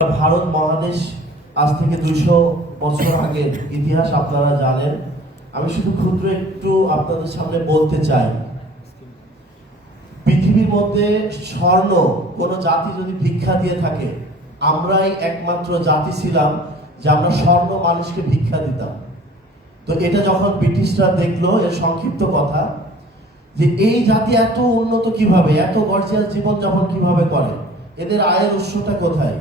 ভারত মহাদেশ আজ থেকে 200 বছর আগের ইতিহাস আপনারা জানেন। আমি শুধু ক্ষুদ্র একটু আপনাদের সামনে বলতে চাই, পৃথিবীর মধ্যে স্বর্ণ কোন জাতি যদি ভিক্ষা দিয়ে থাকে, আমরাই একমাত্র জাতি ছিলাম যে আমরা স্বর্ণ মানুষকে ভিক্ষা দিতাম। তো এটা যখন ব্রিটিশরা দেখলো, এর সংক্ষিপ্ত কথা যে এই জাতি এত উন্নত কিভাবে, এত গর্জিয়াস জীবনযাপন কিভাবে করে, এদের আয়ের উৎসটা কোথায়,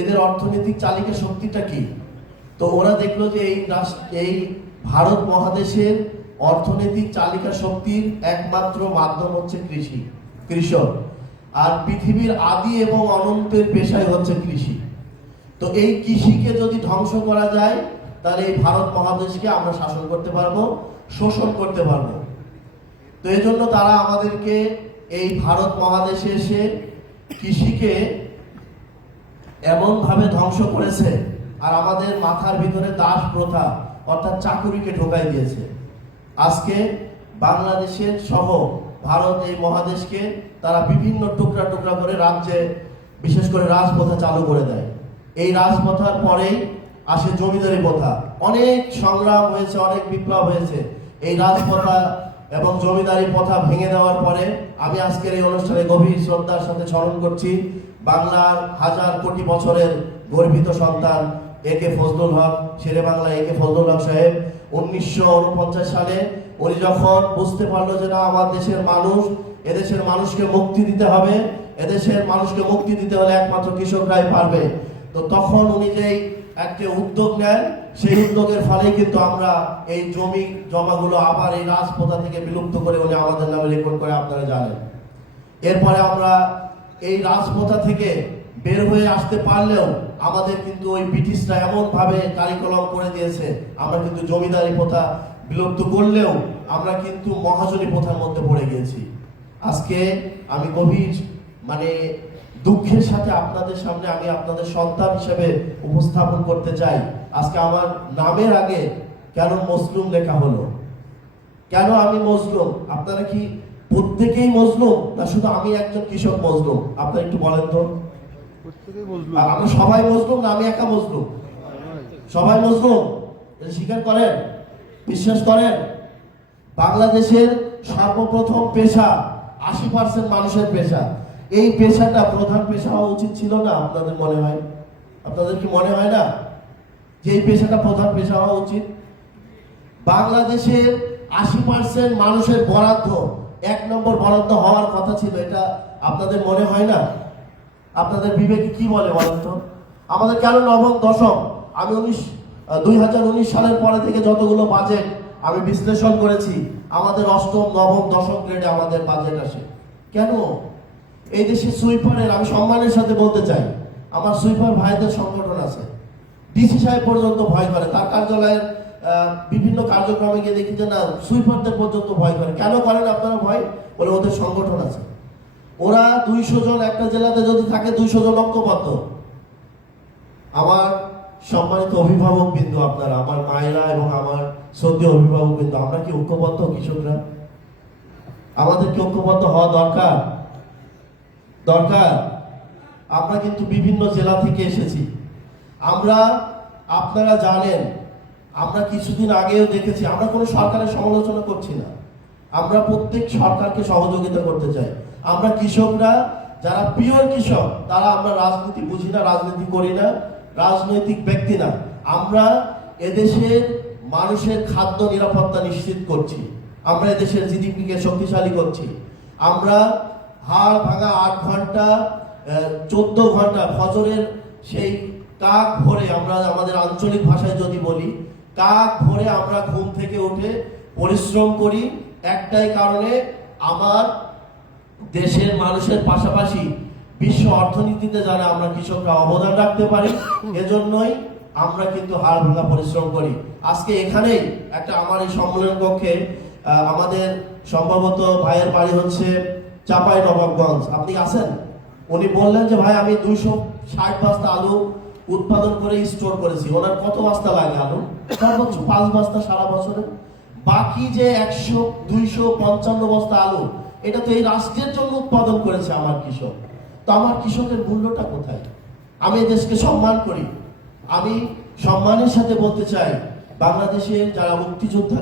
এদের অর্থনৈতিক চালিকা শক্তিটা কি। তো ওরা দেখলো যে এই ভারত মহাদেশের অর্থনৈতিক চালিকা শক্তির একমাত্র মাধ্যম হচ্ছে কৃষক। আর পৃথিবীর আদি এবং অনন্তের পেশাই হচ্ছে কৃষি। তো এই কৃষিকে যদি ধ্বংস করা যায়, তাহলে এই ভারত মহাদেশকে আমরা শাসন করতে পারবো, শোষণ করতে পারবো। তো এই জন্য তারা আমাদেরকে এই ভারত মহাদেশে এসে কৃষিকে এমন ভাবে ধ্বংস করেছে, আর আমাদের মাথার ভিতরে দাস প্রথা অর্থাৎ চাকুরিকে ঢোকাই দিয়েছে। আজকে বাংলাদেশের সহ ভারত এই মহাদেশকে তারা বিভিন্ন টুকরা টুকরা করে রাজ্যে, বিশেষ করে রাজপ্রথা চালু করে দেয়। এই রাজপ্রথার পরেই আসে জমিদারি প্রথা। অনেক সংগ্রাম হয়েছে, অনেক বিপ্লব হয়েছে। এই রাজপ্রথা এবং জমিদারি প্রথা ভেঙে দেওয়ার পরে আমি আজকের এই অনুষ্ঠানে গভীর শ্রদ্ধার সাথে স্মরণ করছি বাংলার হাজার কোটি বছরের গর্বিত সন্তান একে ফজলুল হক, শেরে বাংলা একে ফজলুল হক সাহেব। 1949 সালে উনি যখন বুঝতে পারলো যে না, আমার দেশের মানুষ, এদেশের মানুষকে মুক্তি দিতে হবে, এদেশের মানুষকে মুক্তি দিতে হলে একমাত্র কৃষকরাই পারবে। তো তখন উনি যেই একটা উদ্যোগ নেন, সেই উদ্যোগের ফলেই কিন্তু আমরা এই জমি জমাগুলো আবার এই রাজপ্রথা থেকে বিলুপ্ত করে উনি আমাদের নামে রেকর্ড করে, আপনারা জানেন। এরপরে আমরা এই রাজপ্রথা থেকে বের হয়ে আসতে পারলেও আমাদের কিন্তু ওই ব্রিটিশরা এমন ভাবে কারিকলম করে দিয়েছে, আমরা কিন্তু জমিদারি প্রথা বিলুপ্ত করলেও আমরা কিন্তু মহাজনী প্রথার মধ্যে পড়ে গিয়েছি। আজকে আমি গভীর দুঃখের সাথে আপনাদের সামনে আমি আপনাদের সন্তান হিসেবে উপস্থাপন করতে চাই, আজকে আমার নামের আগে কেন মজলুম লেখা হলো। কেন আমি মজলুম? আপনারা কি প্রত্যেকেই মজলুম, না শুধু আমি একজন কৃষক মজলুম? আপনারা একটু বলেন তো। আমরা সবাই মজলুম, না আমি একা মজলুম? সবাই মজলুম, স্বীকার করেন, বিশ্বাস করেন। বাংলাদেশের সর্বপ্রথম পেশা 80% মানুষের পেশা, এই পেশাটা প্রধান পেশা হওয়া উচিত ছিল না? আপনাদের মনে হয়? আপনাদের কি মনে হয় না যে এই পেশাটা প্রধান পেশা হওয়া উচিত? বাংলাদেশের 80% মানুষের বরাদ্দ 1 নম্বর বরাদ্দ হওয়ার কথা ছিল, এটা আপনাদের মনে হয় না? আপনাদের বিবেকে কি বলে বলেন তো? আমাদের কেন নবম দশম? আমি 2019 সালের পরে থেকে যতগুলো বাজেট আমি বিশ্লেষণ করেছি, আমাদের অষ্টম, নবম, দশম গ্রেডে আমাদের বাজেট আসে। কেন? এই দেশে সুইপারের, আমি সম্মানের সাথে বলতে চাই, আমার সুইপার ভাইদের সংগঠন আছে, ডিসি সাহেব পর্যন্ত ভয় করে। তার কার্যালয়ের বিভিন্ন কার্যক্রমে গিয়ে দেখি যে না, সুইপারদের পর্যন্ত ভয় করে। কেন করেন আপনারা ভয়? বলে ওদের সংগঠন আছে। ওরা 200 জন একটা জেলাতে যদি থাকে, 200 জন ঐক্যবদ্ধ। আমার সম্মানিত অভিভাবক বিন্দু, আপনারা আমার মায়েরা এবং আমার শ্রদ্ধেয় অভিভাবক বিন্দু, আমরা কি ঐক্যবদ্ধ কৃষকরা? আমাদের কি ঐক্যবদ্ধ হওয়া দরকার? আমরা কিন্তু বিভিন্ন জেলা থেকে এসেছি। আপনারা জানেন, আমরা কিছুদিন আগেও দেখেছি, আমরা কোনো সরকারের সমালোচনা করছি না, আমরা প্রত্যেক সরকারকে সহযোগিতা করতে চাই। আমরা কৃষকরা যারা পিওর কৃষক, তারা আমরা রাজনীতি বুঝি না, রাজনীতি করি না, রাজনৈতিক ব্যক্তি না। আমরা এদেশের মানুষের খাদ্য নিরাপত্তা নিশ্চিত করছি, আমরা এদেশের জিডিপিকে শক্তিশালী করছি। আমরা হাড় ভাঙা 8 ঘন্টা 14 ঘন্টা ফজরের সেই কাক ভরে, আমরা আমাদের আঞ্চলিক ভাষায় যদি বলি, কাক ভরে আমরা ঘুম থেকে উঠে পরিশ্রম করি একটাই কারণে, আমার দেশের মানুষের পাশাপাশি বিশ্ব অর্থনীতিতে যারা আমরা কৃষকরা অবদান রাখতে পারি, এজন্যই আমরা কিন্তু হাড় ভাঙা পরিশ্রম করি। আজকে এখানেই একটা, আমার এই সম্মেলন কক্ষে আমাদের সম্ভবত ভাইয়ের বাড়ি হচ্ছে চাঁপাইনবাবগঞ্জ, আপনি আছেন? উনি বললেন যে ভাই আমি 260 বস্তা আলু উৎপাদন করে স্টোর করেছি। ওনার কত বস্তা লাগে আলু? সর্বোচ্চ 5 বস্তা সারা বছরে। বাকি যে 255 বস্তা আলু, এটা তো এই রাষ্ট্রের জন্য উৎপাদন করেছে আমার কৃষক। তো আমার কৃষকের মূল্যটা কোথায়? আমি এই দেশকে সম্মান করি। আমি সম্মানের সাথে বলতে চাই, বাংলাদেশে যারা মুক্তিযোদ্ধা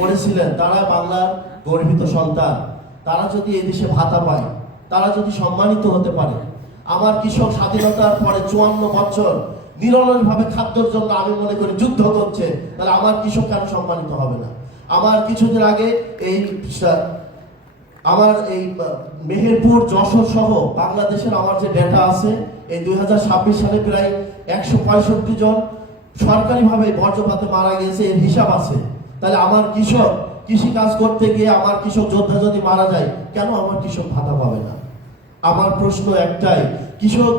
করেছিলেন তারা বাংলার গর্বিত সন্তান। তারা যদি এই দেশে ভাতা পায়, তারা যদি সম্মানিত হতে পারে, আমার কৃষক স্বাধীনতার পরে 54 বছর নিরলসভাবে খাদ্যের জন্য আমি মনে করি যুদ্ধ করছে, তাহলে আমার কৃষক কেন সম্মানিত হবে না? আমার কিছুদিন আগে আমার এই মেহেরপুর, যশোর সহ বাংলাদেশের আমার যে ডেটা আছে, এই 2026 সালে প্রায় 165 জন সরকারিভাবে বজ্রপাতে মারা গেছে, এর হিসাব আছে। তাহলে আমার কৃষক কৃষি কাজ করতে গিয়ে আমার কৃষক যোদ্ধা যদি মারা যায়, কেন আমার কৃষক ভাতা পাবে না? আমার প্রশ্ন একটাই, কৃষক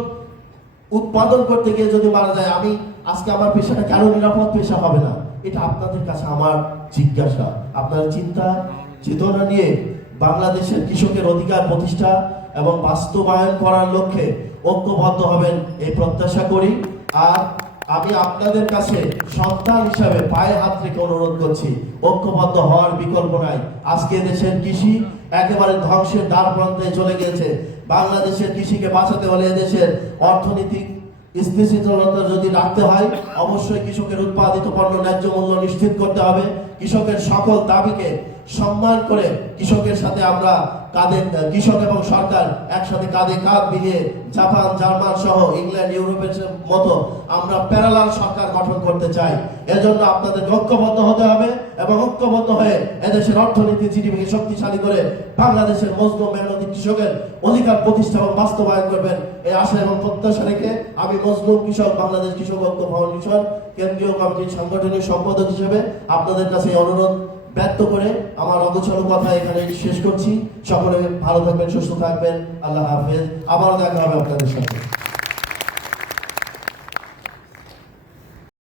উৎপাদন করতে গিয়ে যদি মারা যায়, আমি আজকে আমার পেশাটা কেন নিরাপদ পেশা হবে না? এটা আপনাদের কাছে আমার জিজ্ঞাসা। আপনার চিন্তা চেতনা নিয়ে বাংলাদেশের কৃষকের অধিকার প্রতিষ্ঠা এবং বাস্তবায়ন করার লক্ষ্যে ঐক্যবদ্ধ হবেন এই প্রত্যাশা করি। আর আমি আপনাদের কাছে সন্তান হিসাবে পায়ে হাত রেখে অনুরোধ করছি, ঐক্যবদ্ধ হওয়ার বিকল্প নাই। আজকে দেশের কৃষি একেবারে ধ্বংসের দ্বার প্রান্তে চলে গেছে। বাংলাদেশের কৃষিকে বাঁচাতে হলে দেশের অর্থনৈতিক স্থিতিশীলতা যদি রাখতে হয়, অবশ্যই কৃষকের উৎপাদিত পণ্য ন্যায্য মূল্য নিশ্চিত করতে হবে। কৃষকের সকল দাবিকে সম্মান করে কৃষকের সাথে আমরা কৃষক এবং সরকার একসাথে কাঁধে কাঁধ মিলিয়ে জাপান, জার্মান সহ ইংল্যান্ড, ইউরোপের মতো আমরা প্যারালাল সরকার গঠন করতে চাই। এজন্য আপনাদের ঐক্যবদ্ধ হতে হবে এবং ঐক্যবদ্ধ হয়ে এদেশের অর্থনীতি, জিডিপিকে শক্তিশালী করে বাংলাদেশের মজলুম মেহনতি কৃষকের অধিকার প্রতিষ্ঠা এবং বাস্তবায়ন করবেন, এই আশা এবং প্রত্যাশা রেখে আমি মজলুম কৃষক বাংলাদেশ কৃষক ঐক্য ফাউন্ডেশন কেন্দ্রীয় কমিটির সাংগঠনিক সম্পাদক হিসেবে আপনাদের কাছে অনুরোধ ব্যক্ত করে আমার অগোচর কথা এখানে শেষ করছি। সকলে ভালো থাকবেন, সুস্থ থাকবেন। আল্লাহ হাফেজ। আবারও দেখা হবে আপনাদের সাথে।